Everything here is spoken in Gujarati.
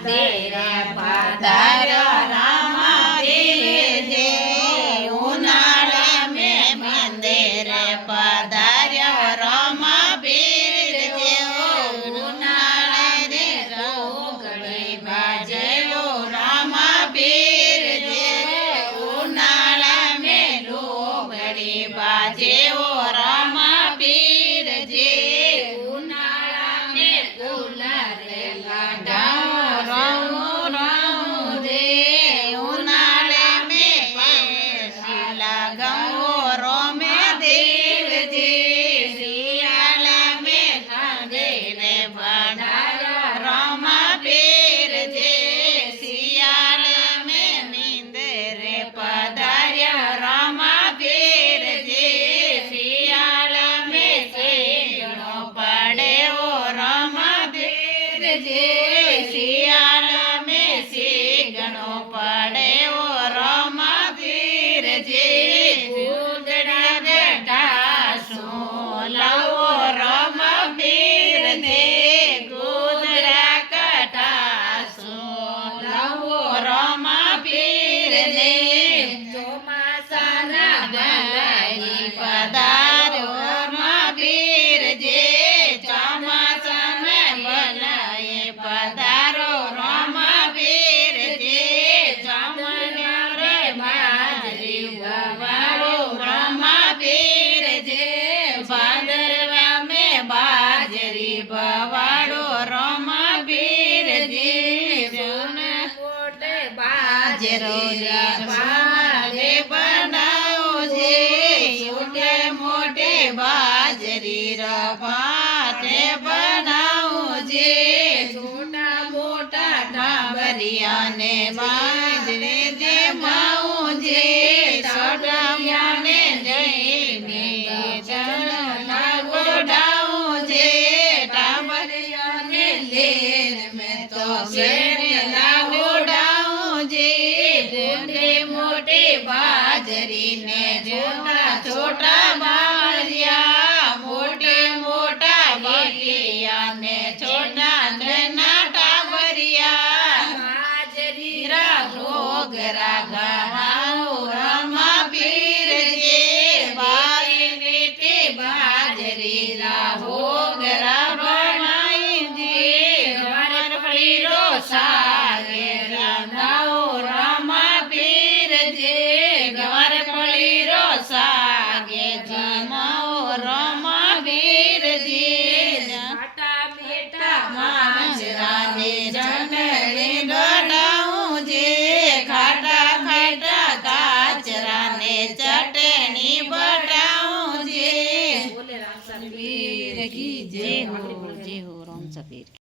દેરે પધાર્યો રામપીર જે ઉનાળા મે મંદિરે પધાર્યો રામપીર જે ઉનાળા રે રોગડી બાજ્યો રામપીર જે ઉનાળા મે રોગડી બાજ્યો રામપીર જે ઉનાળા મે કુલર શિયાળ મેં શીગણો પડે ઓ રામપીર જે ઉદડા બેઠા શું લવો રામપીર ને ગુદરા કટા શું લવો રામપીર ને ચોમાસાના ગલાઈ પધાર્યો રામપીર જે ચોમાસામાં ભલાઈ પધારો રામપીર જે જમણ્યા રે બાજરી વાળો રામપીર જે ભાદરવા મે બાજરી વાળો રામપીર જે મોટે બાજરો વાળે બનાવો જે મોટે મોટે બાજરી રવાટે બનાવો જે છોટા મોટા ડાબરિયાને બાજરે જે માવું જે સડાયાને જઈને ચરણા ગોડાવું જે ડાબરિયાને લેર મેં તો શેરલા ગોડાવું જે મોટે મોટે બાજરીને જોટા છોટા બારિયા મોટે મોટા બગિયાને છોટા નાના ટાબરિયા બાજરી રોગરા ગણાવો રામપીર જે બાઈ બેટી બાજરી રોગરા બનાઈ જે ગવાર પડીરો સાગે રાંધાઓ રામપીર જે ગવાર પડીરો સાગે જમાઓ રામપીર જે ખાટા બેટા માજરાને જંગલે દોડાવું જે ખાટા ખાટા કાચરાને ચટણી બટાવું જે બોલે રામપીર કી જય હો રામપીર